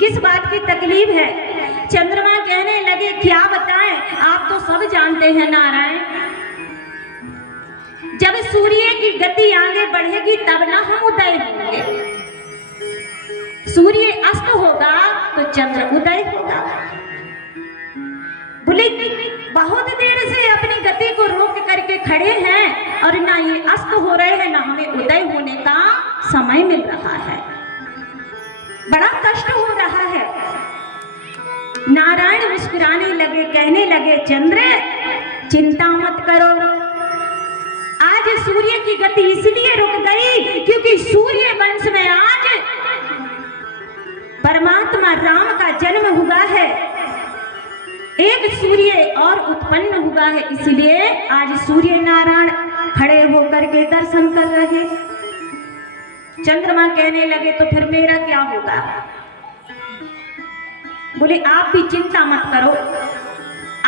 किस बात की तकलीफ है? चंद्रमा कहने लगे क्या बताएं, आप तो सब जानते हैं नारायण, जब सूर्य की गति आगे बढ़ेगी तब ना हम उदय होंगे। सूर्य अस्त होगा तो चंद्र उदय होगा। बोले बहुत देर से अपनी गति को रोक करके खड़े हैं और ना ये अस्त हो रहे हैं ना हमें उदय होने का समय मिल रहा है, बड़ा कष्ट हो रहा है। नारायण मुस्कुराने लगे, कहने लगे चंद्र चिंता मत करो, आज सूर्य की गति इसलिए रुक गई क्योंकि सूर्य वंश में आज परमात्मा राम का जन्म हुआ है, एक सूर्य और उत्पन्न हुआ है, इसलिए आज सूर्य नारायण खड़े होकर के दर्शन कर रहे। चंद्रमा कहने लगे तो फिर मेरा क्या होगा? बोले आप भी चिंता मत करो,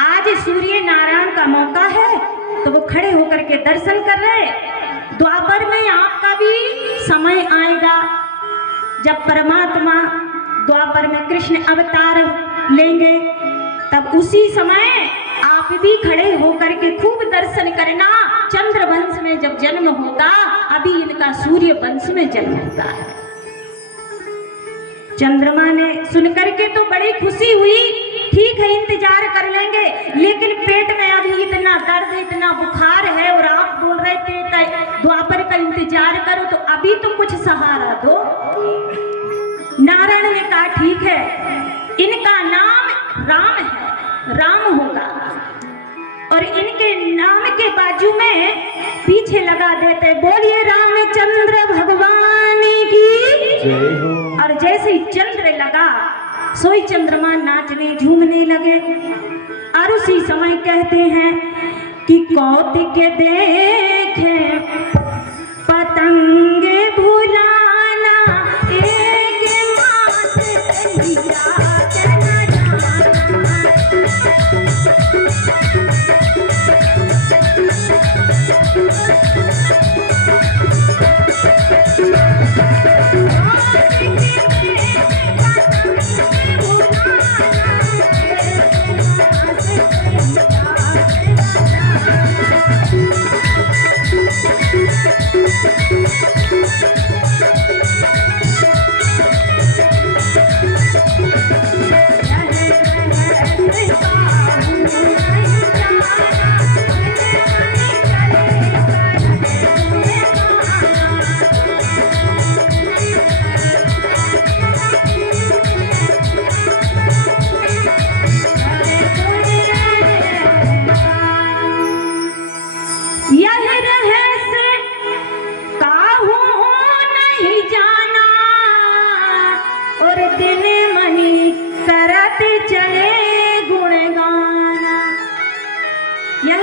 आज सूर्य नारायण का मौका है तो वो खड़े होकर के दर्शन कर रहे। द्वापर में आपका भी समय आएगा जब परमात्मा द्वापर में कृष्ण अवतार लेंगे, तब उसी समय आप भी खड़े होकर के खूब दर्शन करना। चंद्र वंश में जब जन्म होगा, अभी इनका सूर्य वंश में जन्म होता है। चंद्रमा ने सुनकर के तो बड़ी खुशी हुई, ठीक है इंतजार कर लेंगे, लेकिन पेट में अभी इतना दर्द इतना बुखार है और आप बोल रहे थे द्वापर का इंतजार करो, तो अभी तो कुछ सहारा दो। नारायण ने कहा ठीक है, इनका नाम राम है, राम होगा, और इनके नाम के बाजू में पीछे लगा देते बोलिए रामचंद्र भगवान की। और जैसे ही चंद्र लगा सोई चंद्रमा नाचने झूमने लगे, और उसी समय कहते हैं कि कौतिक देखे पतंगे भुलाना, एक मात कहिया कहना जाना।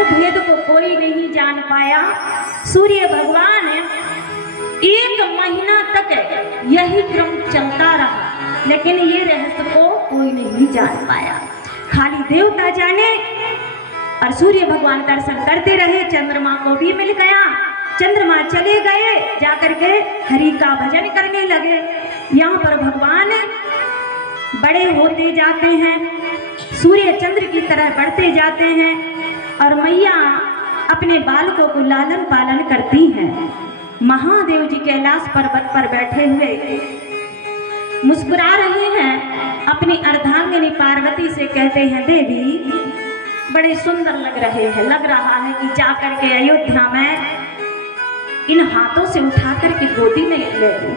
भेद को कोई नहीं जान पाया। सूर्य भगवान एक महीना तक यही क्रम चलता रहा, लेकिन ये रहस्य को कोई नहीं जान पाया, खाली देवता जाने। और सूर्य भगवान दर्शन करते रहे, चंद्रमा को भी मिल गया। चंद्रमा चले गए, जाकर के हरि का भजन करने लगे। यहाँ पर भगवान बड़े होते जाते हैं, सूर्य चंद्र की तरह बढ़ते जाते हैं, और मैया अपने बालकों को लालन पालन करती हैं। महादेव जी कैलाश पर्वत पर बैठे हुए मुस्कुरा रहे हैं, अपनी अर्धांगिनी पार्वती से कहते हैं देवी बड़े सुंदर लग रहे हैं, लग रहा है कि जाकर के अयोध्या में इन हाथों से उठा करके गोदी में ले लूं।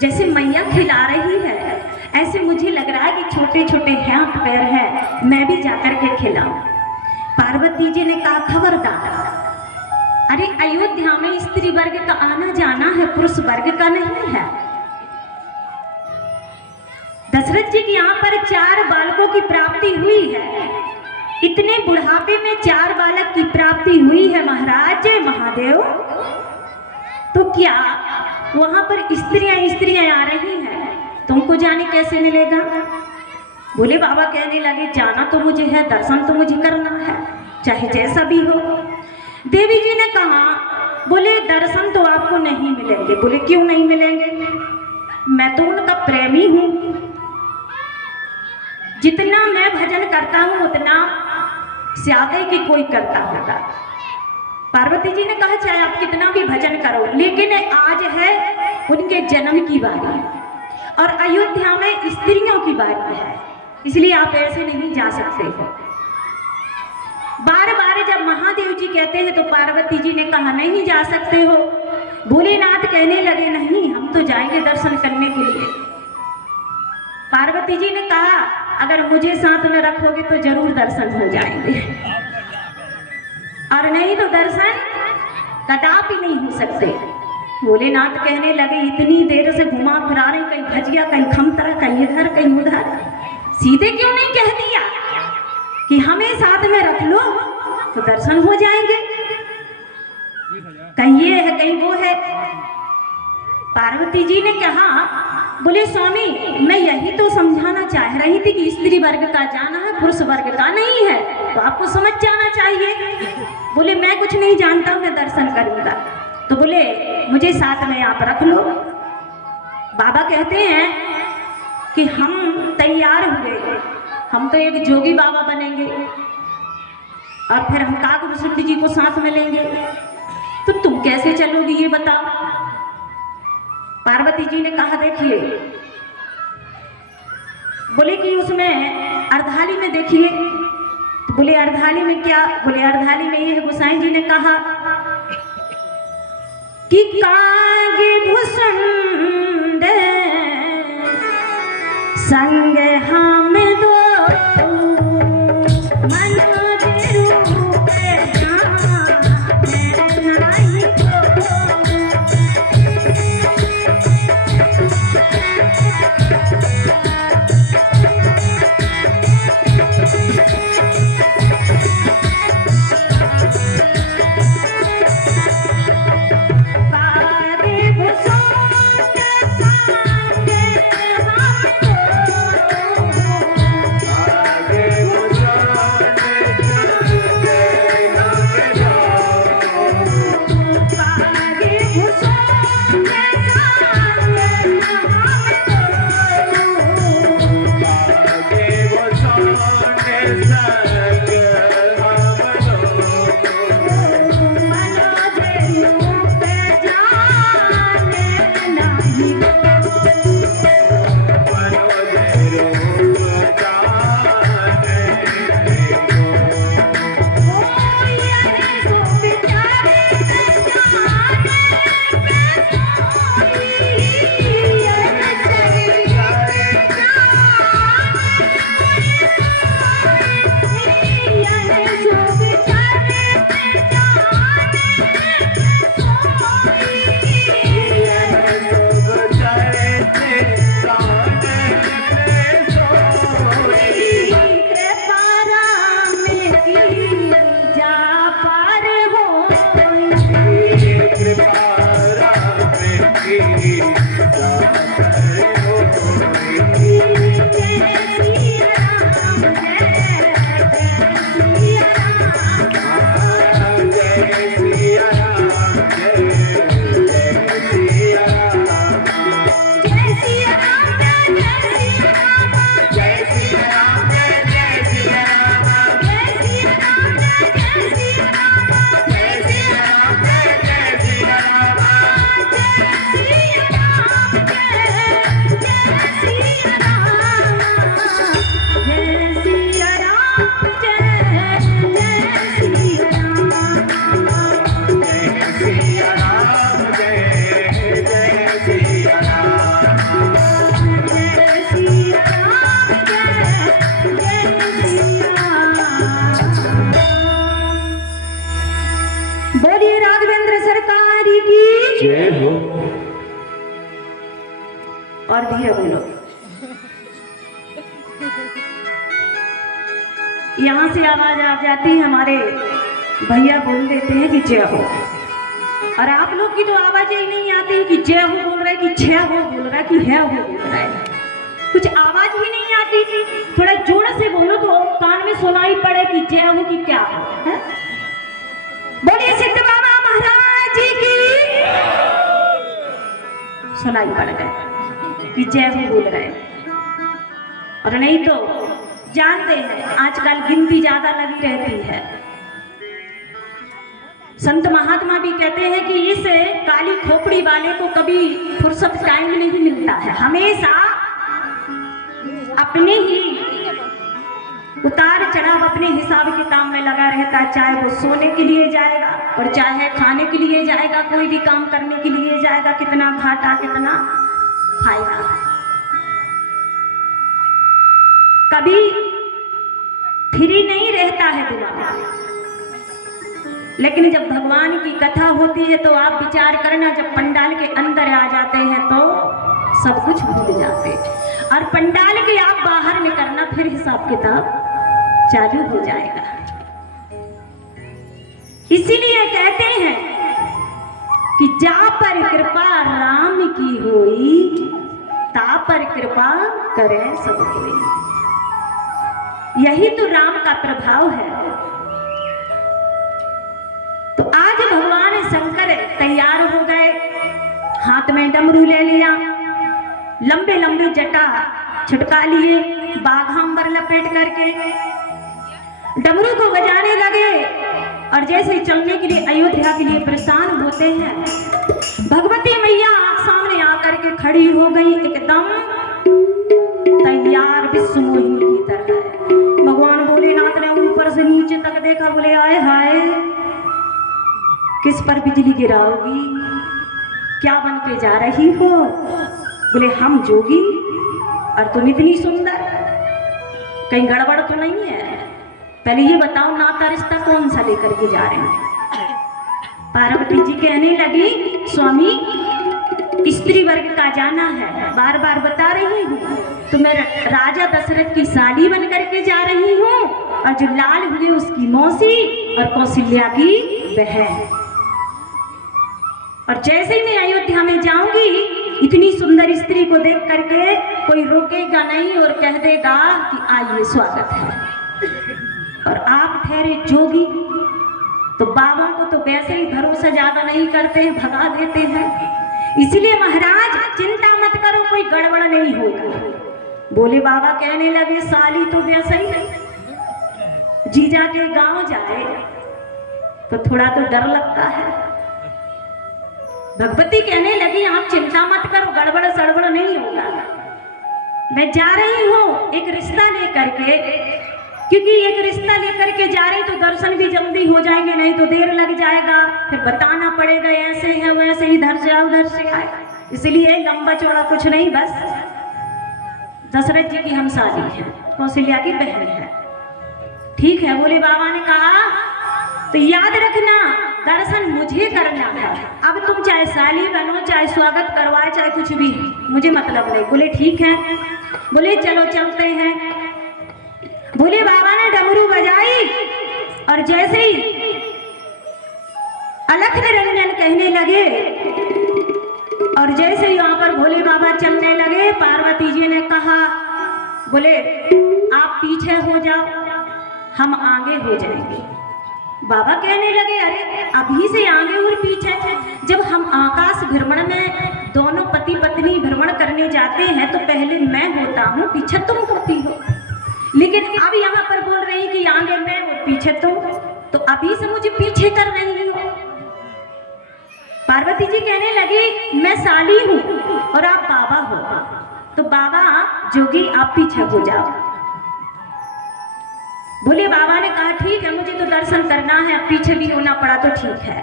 जैसे मैया खिला रही है, ऐसे मुझे लग रहा है कि छोटे छोटे हाथ पैर हैं, मैं भी जाकर के खिलाऊं। पार्वती जी ने कहा खबरदार, अरे अयोध्या में स्त्री वर्ग का आना जाना है, पुरुष वर्ग का नहीं है। दशरथ जी के यहाँ पर 4 बालकों की प्राप्ति हुई है, इतने बुढ़ापे में 4 बालक की प्राप्ति हुई है महाराज महादेव, तो क्या वहां पर स्त्रियां आ रही हैं, तुमको जाने कैसे मिलेगा? बोले बाबा कहने लगे जाना तो मुझे है, दर्शन तो मुझे करना है, चाहे जैसा भी हो। देवी जी ने कहा, बोले दर्शन तो आपको नहीं मिलेंगे। बोले क्यों नहीं मिलेंगे? मैं तो उनका प्रेमी हूँ। जितना मैं भजन करता हूँ उतना ज्यादा की कोई करता होगा। पार्वती जी ने कहा चाहे आप कितना भी भजन करो, लेकिन आज है उनके जन्म की बारी और अयोध्या में स्त्रियों की बारी है, इसलिए आप ऐसे नहीं जा सकते हो। बार बार जब महादेव जी कहते हैं तो पार्वती जी ने कहा नहीं जा सकते हो। भोलेनाथ कहने लगे नहीं, हम तो जाएंगे दर्शन करने के लिए। पार्वती जी ने कहा अगर मुझे साथ में रखोगे तो जरूर दर्शन हो जाएंगे, और नहीं तो दर्शन कदापि नहीं हो सकते। भोलेनाथ कहने लगे इतनी देर से घुमा फिरा रहे, कहीं भजिया कहीं खमतरा कहीं इधर कहीं उधर, सीधे क्यों नहीं कह दिया कि हमें साथ में रख लो तो दर्शन हो जाएंगे। कहीं ये है कहीं वो है। पार्वती जी ने कहा बोले स्वामी मैं यही तो समझाना चाह रही थी कि स्त्री वर्ग का जाना है, पुरुष वर्ग का नहीं है, तो आपको समझ जाना चाहिए। बोले मैं कुछ नहीं जानता, मैं दर्शन करूंगा। तो बोले मुझे साथ में आप रख लो। बाबा कहते हैं कि हम तैयार हुए, हम तो एक जोगी बाबा बनेंगे और फिर हम काकभूषुंडी जी को साथ में लेंगे, तो तुम कैसे चलोगी ये बताओ। पार्वती जी ने कहा देखिए, बोले कि उसमें अर्धाली में देखिए। तो बोले अर्धाली में क्या? बोले अर्धाली में ये है, गोसाई जी ने कहा कि काकभूषुंड संग हम दो और धीरे बोलो। यहाँ से आवाज आ जाती है, हमारे भैया बोल देते हैं कि जय हो, और आप लोग की तो आवाज ही नहीं आती कि जय हो बोल रहे कि छह हो बोल रहा कि है हो बोल रहा है, कुछ आवाज ही नहीं आती थी। थोड़ा जोर से बोलो तो कान में सुनाई पड़े कि जय हो कि क्या हो। बोलिए सिद्ध बाबा महाराज जी की। सुनाई पड़ गए। कि जय हो बोल रहे, और नहीं तो जानते हैं आजकल गिनती ज्यादा लगी रहती है। संत महात्मा भी कहते हैं कि इस काली खोपड़ी वाले को कभी फुर्सत टाइम नहीं मिलता है, हमेशा अपने ही उतार चढ़ाव अपने हिसाब किताब में लगा रहता है। चाहे वो सोने के लिए जाएगा और चाहे खाने के लिए जाएगा, कोई भी काम करने के लिए जाएगा, कितना घाटा कितना फायदा। कभी फ्री नहीं रहता है दिमाग, लेकिन जब भगवान की कथा होती है तो आप विचार करना, जब पंडाल के अंदर आ जाते हैं तो सब कुछ भूल जाते, और पंडाल के आप बाहर निकलना फिर हिसाब किताब चालू हो जाएगा। इसीलिए कहते हैं कि जा पर कृपा राम की होई, ता पर कृपा करे सब कोई। यही तो राम का प्रभाव है। तो आज भगवान शंकर तैयार हो गए, हाथ में डमरू ले लिया, लंबे लंबे जटा छिटका लिए, बाघांबर लपेट करके डमरू को बजाने लगे। और जैसे चलने के लिए अयोध्या के लिए प्रस्थान होते हैं, भगवती मैया सामने आकर के खड़ी हो गई, एकदम तैयार विश्व मोहिनी की तरह। भगवान भोलेनाथ ने ऊपर से नीचे तक देखा, बोले आए हाय, किस पर बिजली गिराओगी, क्या बन के जा रही हो? बोले हम जोगी, और तुम इतनी सुंदर, कहीं गड़बड़ तो नहीं है? पहले ये बताओ नाता रिश्ता कौन सा लेकर के जा रहे हैं? पार्वती जी कहने लगी, स्वामी स्त्री वर्ग का जाना है, बार बार बता रही हूँ, तो मैं राजा दशरथ की साली बन करके जा रही हूँ, और जो लाल हुए उसकी मौसी और कौशल्या की बहन। और जैसे ही मैं अयोध्या में जाऊंगी, इतनी सुंदर स्त्री को देख करके कोई रोकेगा नहीं और कह देगा कि आइए स्वागत है। और आप ठहरे जोगी, तो बाबा को तो वैसे ही भरोसा ज्यादा नहीं करते हैं, भगा देते हैं। इसलिए महाराज चिंता मत करो, कोई गड़बड़ नहीं होगा। बोले बाबा कहने लगे, साली तो वैसा ही है, जीजा के गांव जाए तो थोड़ा तो डर लगता है। भगवती कहने लगी, आप चिंता मत करो, गड़बड़ सड़बड़ नहीं होगा। मैं जा रही हूँ एक रिश्ता लेकर के, क्योंकि एक रिश्ता लेकर के जा रही तो दर्शन भी जल्दी हो जाएंगे, नहीं तो देर लग जाएगा, फिर बताना पड़ेगा ऐसे है वैसे, इधर से आओ उधर से आए। इसलिए लंबा चौड़ा कुछ नहीं, बस दशरथ जी की हम साली हैं, कौशल्या की बहन है। ठीक है, बोले बाबा ने कहा, तो याद रखना दर्शन मुझे करना है। अब तुम चाहे साली बनो, चाहे स्वागत करवाए, चाहे कुछ भी, मुझे मतलब नहीं। बोले ठीक है, बोले चलो चलते हैं। बोले बाबा ने डमरू बजाई, और जैसे ही अलख निरंजन कहने लगे, और जैसे ही वहां पर भोले बाबा चलने लगे, पार्वती जी ने कहा, बोले आप पीछे हो जाओ, हम आगे हो जाएंगे। बाबा कहने लगे, अरे अभी से आगे और पीछे, जब हम आकाश भ्रमण में दोनों पति पत्नी भ्रमण करने जाते हैं तो पहले मैं होता हूँ, पीछे तुम होती हो, लेकिन अब यहाँ पर बोल रही कि आगे मैं और पीछे तुम, तो अभी से मुझे पीछे कर रही हो। पार्वती जी कहने लगी, मैं साली हूँ और आप बाबा हो, तो बाबा जोगी आप पीछे हो जाओ। भोले बाबा ने कहा ठीक है, मुझे तो दर्शन करना है, अब पीछे भी होना पड़ा तो ठीक है।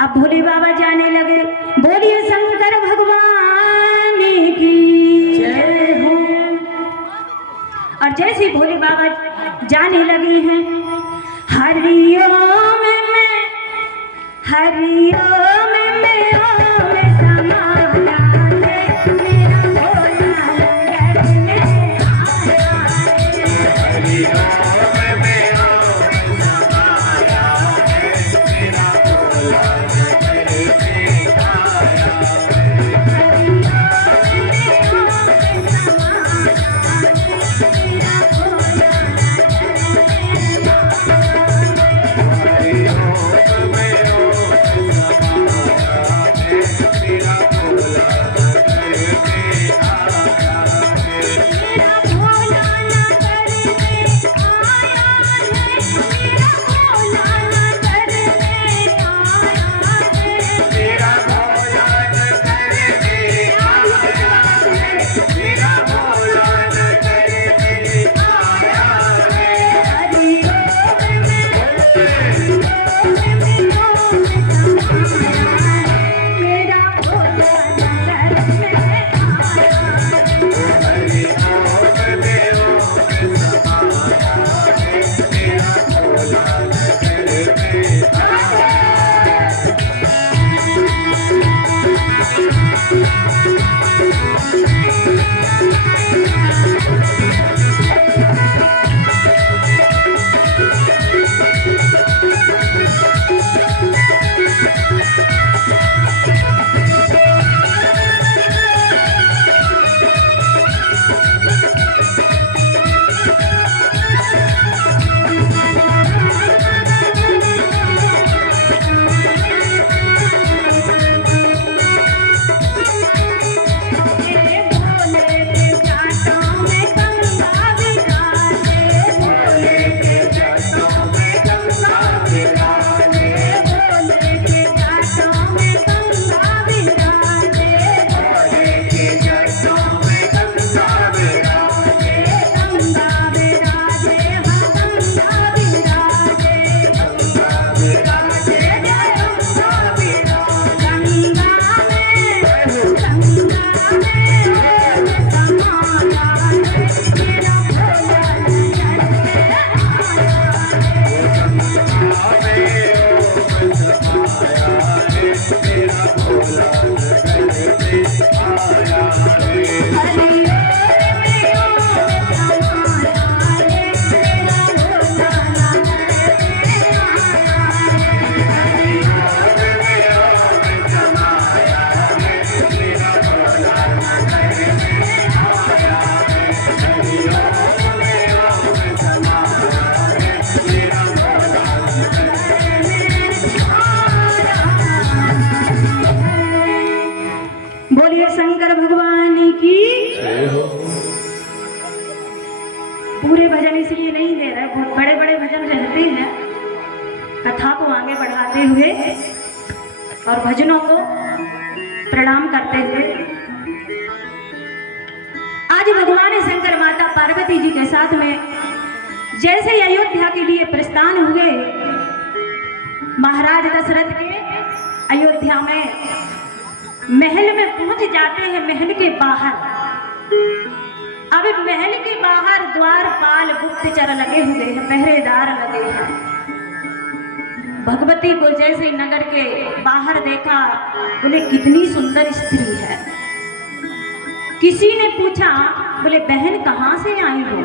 अब भोले बाबा जाने लगे, बोलिए शंकर भगवान की जय हो। और जैसे भोले बाबा जाने लगे हैं, हरिओम में हरिओम में ओम समाया है, मेरा भोला लगने आया है। हरिओम में ओम समाया है, मेरा भोला लगने आया है। पूरे भजन इसलिए नहीं दे रहे, बहुत बड़े बड़े भजन रहते हैं कथा को आगे बढ़ाते हुए और भजनों को प्रणाम करते हुए। आज भगवान शंकर माता पार्वती जी के साथ में जैसे अयोध्या के लिए प्रस्थान हुए, महाराज दशरथ के अयोध्या में महल में पहुंच जाते हैं। महल के बाहर, अब महल के बाहर द्वारपाल गुप्तचर लगे हुए हैं, पहरेदार लगे हैं। भगवती को जैसे नगर के बाहर देखा, बोले कितनी सुंदर स्त्री है। किसी ने पूछा, बोले बहन कहाँ से आई हो?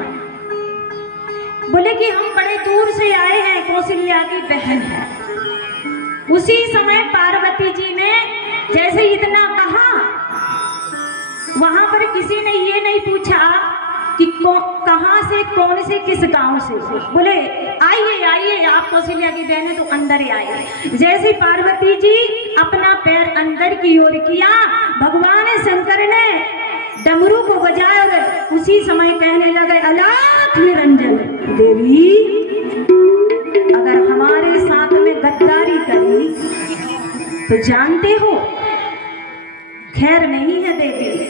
बोले कि हम बड़े दूर से आए हैं, कौशल्या की बहन है। उसी समय पार्वती जी ने जैसे इतना कहा, वहां पर किसी ने ये नहीं पूछा कि कहां से, कौन से, किस गांव से। बोले आइए आइए, आप कौशल्या की बहन है तो अंदर आइए। जैसे पार्वती जी अपना पैर अंदर की ओर किया, भगवान शंकर ने डमरू को बजाया और उसी समय कहने लगे, अलाख निरंजन देवी, अगर हमारे साथ में गद्दारी करी तो जानते हो खैर नहीं है देवी।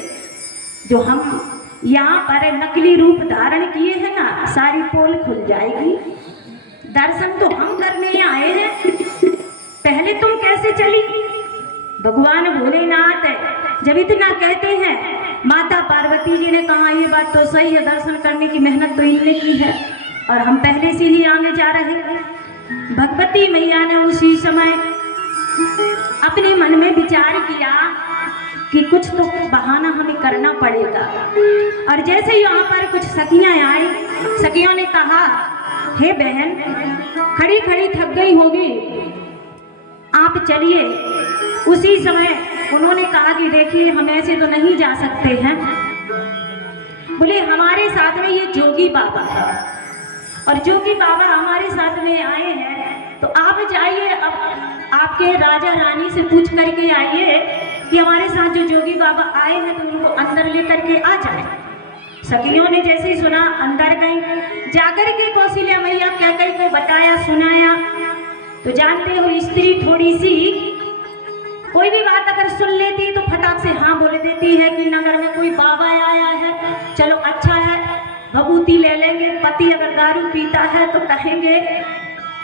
जो हम यहाँ पर नकली रूप धारण किए हैं ना, सारी पोल खुल जाएगी। दर्शन तो हम करने आए हैं, पहले तुम कैसे चली? भगवान भोलेनाथ जब इतना कहते हैं, माता पार्वती जी ने कहा ये बात तो सही है, दर्शन करने की मेहनत तो इनने की है और हम पहले से ही आगे जा रहे हैं। भगवती मैया ने उसी समय अपने मन में विचार किया कि कुछ तो बहाना हमें करना पड़ेगा। और जैसे यहाँ पर कुछ सखियां आई, सखियों ने कहा, हे बहन खड़ी खड़ी थक गई होगी, आप चलिए। उसी समय उन्होंने कहा कि देखिए हम ऐसे तो नहीं जा सकते हैं। बोले हमारे साथ में ये जोगी बाबा है और जोगी बाबा हमारे साथ में आए हैं, तो आप जाइए, अब आपके राजा रानी से पूछ करके आइए कि हमारे साथ जो जोगी बाबा आए हैं तो उनको अंदर लेकर के आ जाए। सखियों ने जैसे ही सुना अंदर गई, जाकर के कौशल्या मैया कैकेयी को बताया, सुनाया। तो जानते हो स्त्री थोड़ी सी कोई भी बात अगर सुन लेती तो फटाक से हाँ बोल देती है कि नगर में कोई बाबा आया है, चलो अच्छा है, भभूति ले लेंगे। पति अगर दारू पीता है तो कहेंगे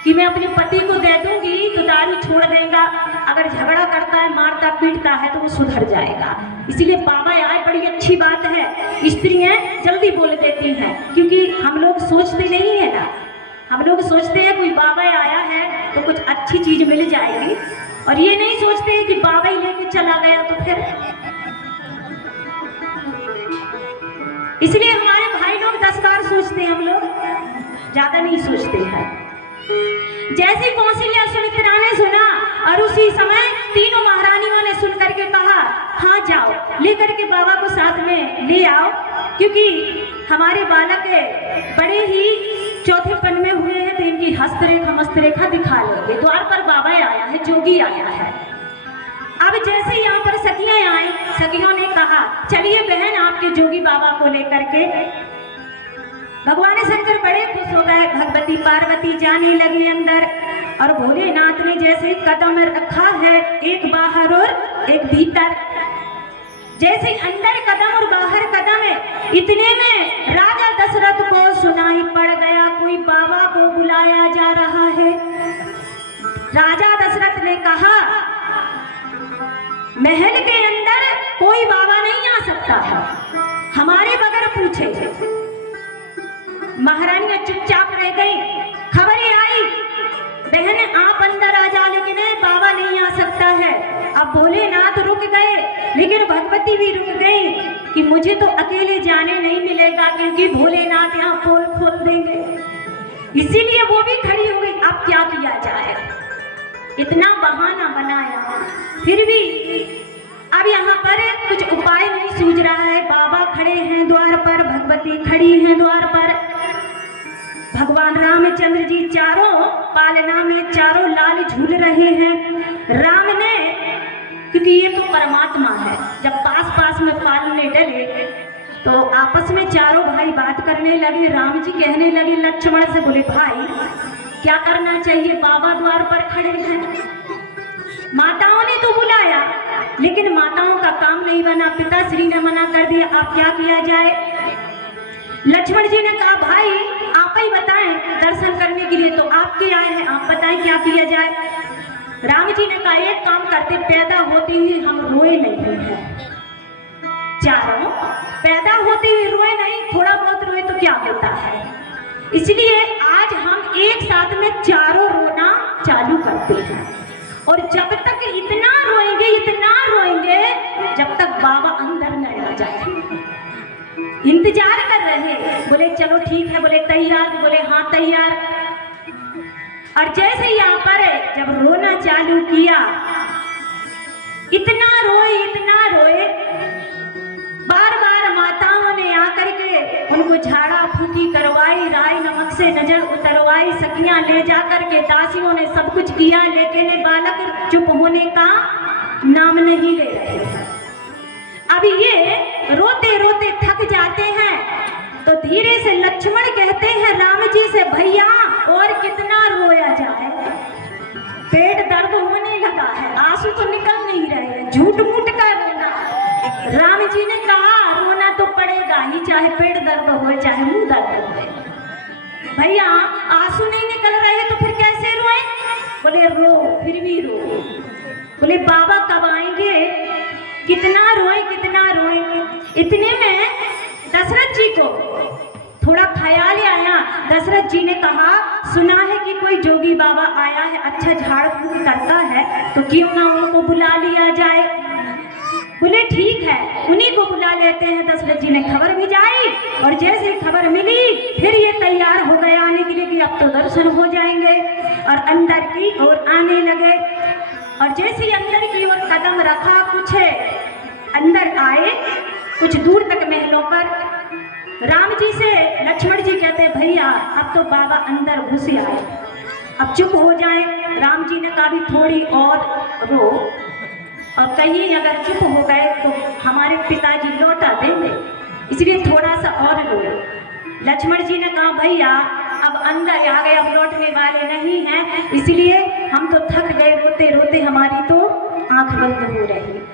कि मैं अपने पति को दे दूंगी तो दारू छोड़ देगा, अगर झगड़ा करता है, मारता पीटता है तो वो सुधर जाएगा। इसीलिए बाबा आए बड़ी अच्छी बात है। स्त्रियां जल्दी बोल देती हैं, क्योंकि हम लोग सोचते नहीं है ना, हम लोग सोचते हैं कोई बाबा आया है तो कुछ अच्छी चीज मिल जाएगी, और ये नहीं सोचते हैं कि बाबा ही लेके चला गया तो फिर। इसलिए हमारे भाई लोग 10 बार सोचते हैं, हम लोग ज्यादा नहीं सोचते हैं। जैसे कौशल्या सुमित्रा ने सुना और उसी समय तीनों महारानियों ने सुन करके कहा, हाँ जाओ, लेकर के बाबा को साथ में ले आओ, क्योंकि हमारे बालक बड़े ही चौथेपन में हुए हैं तो इनकी हस्तरेखा मस्तरेखा दिखा लेंगे। द्वार पर बाबा आया है, जोगी आया है। अब जैसे यहाँ पर सखियां आई, सखियों ने कहा चलिए बहन आपके जोगी बाबा को लेकर के। भगवान शंकर बड़े खुश हो गए। भगवती पार्वती जाने लगी अंदर और भोलेनाथ ने जैसे कदम रखा है, एक बाहर और एक भीतर। जैसे अंदर कदम और बाहर कदम है, इतने में राजा दशरथ को सुनाई पड़ गया कोई बाबा को बुलाया जा रहा है। राजा दशरथ ने कहा महल के अंदर कोई बाबा नहीं आ सकता है, हमारे बगैर पूछे। महारानी चुपचाप रह गई। खबरें आई बहन आप अंदर आ जा, लेकिन बाबा नहीं आ सकता है। अब भोलेनाथ रुक गए, लेकिन भगवती भी रुक गई कि मुझे तो अकेले जाने नहीं मिलेगा, क्योंकि भोलेनाथ यहाँ पोल खोल देंगे। इसीलिए वो भी खड़ी हो गई। अब क्या किया जाए, इतना बहाना बनाया, फिर भी अब यहाँ पर कुछ उपाय नहीं सूझ रहा है। बाबा खड़े हैं द्वार पर, भगवती खड़ी हैं द्वार पर। भगवान रामचंद्र जी चारों पालना में चारों लाल झूल रहे हैं। राम ने, क्योंकि ये तो परमात्मा है, जब पास पास में पालने डले तो आपस में चारों भाई बात करने लगे। राम जी कहने लगे लक्ष्मण से, बोले भाई क्या करना चाहिए, बाबा द्वार पर खड़े हैं, माताओं ने तो बुलाया लेकिन माताओं का काम नहीं बना, पिताश्री ने मना कर दिया, अब क्या किया जाए। लक्ष्मण जी ने कहा भाई आप ही बताएं, दर्शन करने के लिए तो आपके आए हैं, आप बताएं क्या किया जाए। राम जी ने कहा एक काम करते, पैदा होते ही हम रोए नहीं हैं, चारों पैदा होते ही रोए नहीं, थोड़ा बहुत रोए तो क्या होता है, इसलिए आज हम एक साथ में चारों रोना चालू करते हैं। और जब तक इतना रोएंगे जब तक बाबा अंदर न आ जाए। इंतजार कर रहे, बोले चलो ठीक है, बोले तैयार, बोले हाँ तैयार। और जैसे यहाँ पर जब रोना चालू किया, इतना रोए, बार बार माताओं ने आकर के उनको झाड़ा फूकी करवाई, राई नमक से नजर उतरवाई, सखियां ले जाकर के दासियों ने सब कुछ किया, लेकिन बालक चुप होने का नाम नहीं ले रहे। अब ये रोते रोते थक जाते हैं तो धीरे से लक्ष्मण कहते हैं राम जी से, भैया और कितना रोया जाए, पेट दर्द होने लगा है, आंसू तो निकल नहीं रहे, झूठ मूठ का रोना। राम जी ने कहा रोना तो पड़ेगा ही, चाहे पेट दर्द हो चाहे मुंह दर्द हो। भैया आंसू नहीं निकल रहे तो फिर कैसे रोए, बोले रो, फिर भी रो। बोले बाबा कब आएंगे, कितना रोए। इतने में दशरथ जी को थोड़ा ख्याल आया। दशरथ जी ने कहा सुना है कि कोई जोगी बाबा आया है, अच्छा झाड़ फूक करता है, तो क्यों ना उनको बुला लिया जाए। बोले ठीक है, उन्हीं को बुला लेते हैं। दशरथ जी ने खबर भिजाई और जैसे खबर मिली फिर ये तैयार हो गए आने के लिए कि अब तो दर्शन हो जाएंगे, और अंदर की ओर आने लगे। और जैसे अंदर की ओर कदम रखा, कुछ अंदर आए, कुछ दूर तक महलों पर, राम जी से लक्ष्मण जी कहते भैया अब तो बाबा अंदर घुस आए, अब चुप हो जाए। राम जी ने कहा भी थोड़ी और रो, और कहीं अगर चुप हो गए तो हमारे पिताजी लौटा देंगे, इसलिए थोड़ा सा और रो। लक्ष्मण जी ने कहा भैया अब अंदर आ गए, अब लौटने वाले नहीं हैं, इसलिए हम तो थक गए, रोते रोते हमारी तो आंख बंद हो रही।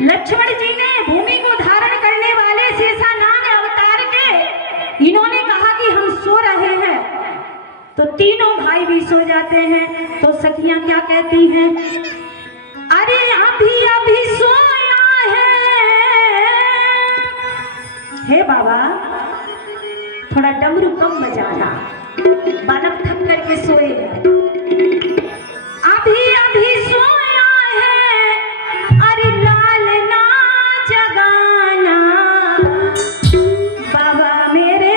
लक्ष्मण जी ने भूमि को धारण करने वाले शेषानाग अवतार के इन्होंने कहा कि हम सो रहे हैं, तो तीनों भाई भी सो जाते हैं। तो सखियां क्या कहती हैं, अरे अभी सोया है, हे बाबा थोड़ा डमरू कम बजाना, बालक थक करके सोए हैं। अभी सोया है, अरे लाल ना जगाना, बाबा मेरे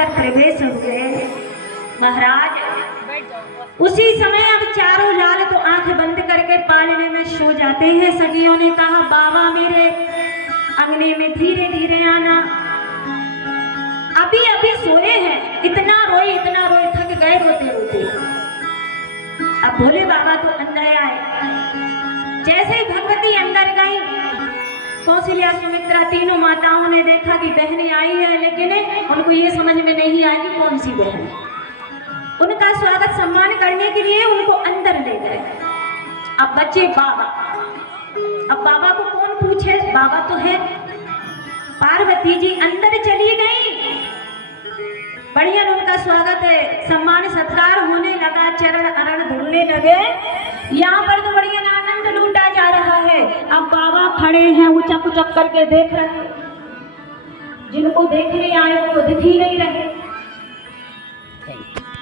अंदर प्रवेश हुए। महाराज उसी समय अब चारों लाल तो आंख बंद करके पालने में सो जाते हैं। सखियों ने कहा बाबा मेरे अंगने में धीरे धीरे आना, अभी अभी सोए हैं। इतना रोए थक गए रोते रोते। अब भोले बाबा तो अंदर आए। जैसे ही भगवती अंदर गई, कौशल्या सुमित्रा तीनों माताओं ने देखा कि बहनें आई है, लेकिन उनको ये समझ में नहीं आई कि कौन सी बहन। उनका स्वागत सम्मान करने के लिए उनको अंदर ले गए। अब बच्चे बाबा, अब बाबा को कौन पूछे, बाबा तो है। पार्वती जी अंदर चली गई। बढ़िया उनका स्वागत है, सम्मान सत्कार होने लगा, चरण अरण धुलने लगे। यहाँ पर तो बढ़िया आनंद लूटा जा रहा है। अब बाबा खड़े हैं, उचक उचक करके देख रहे हैं। जिनको देखने आए वो दिख ही नहीं रहे।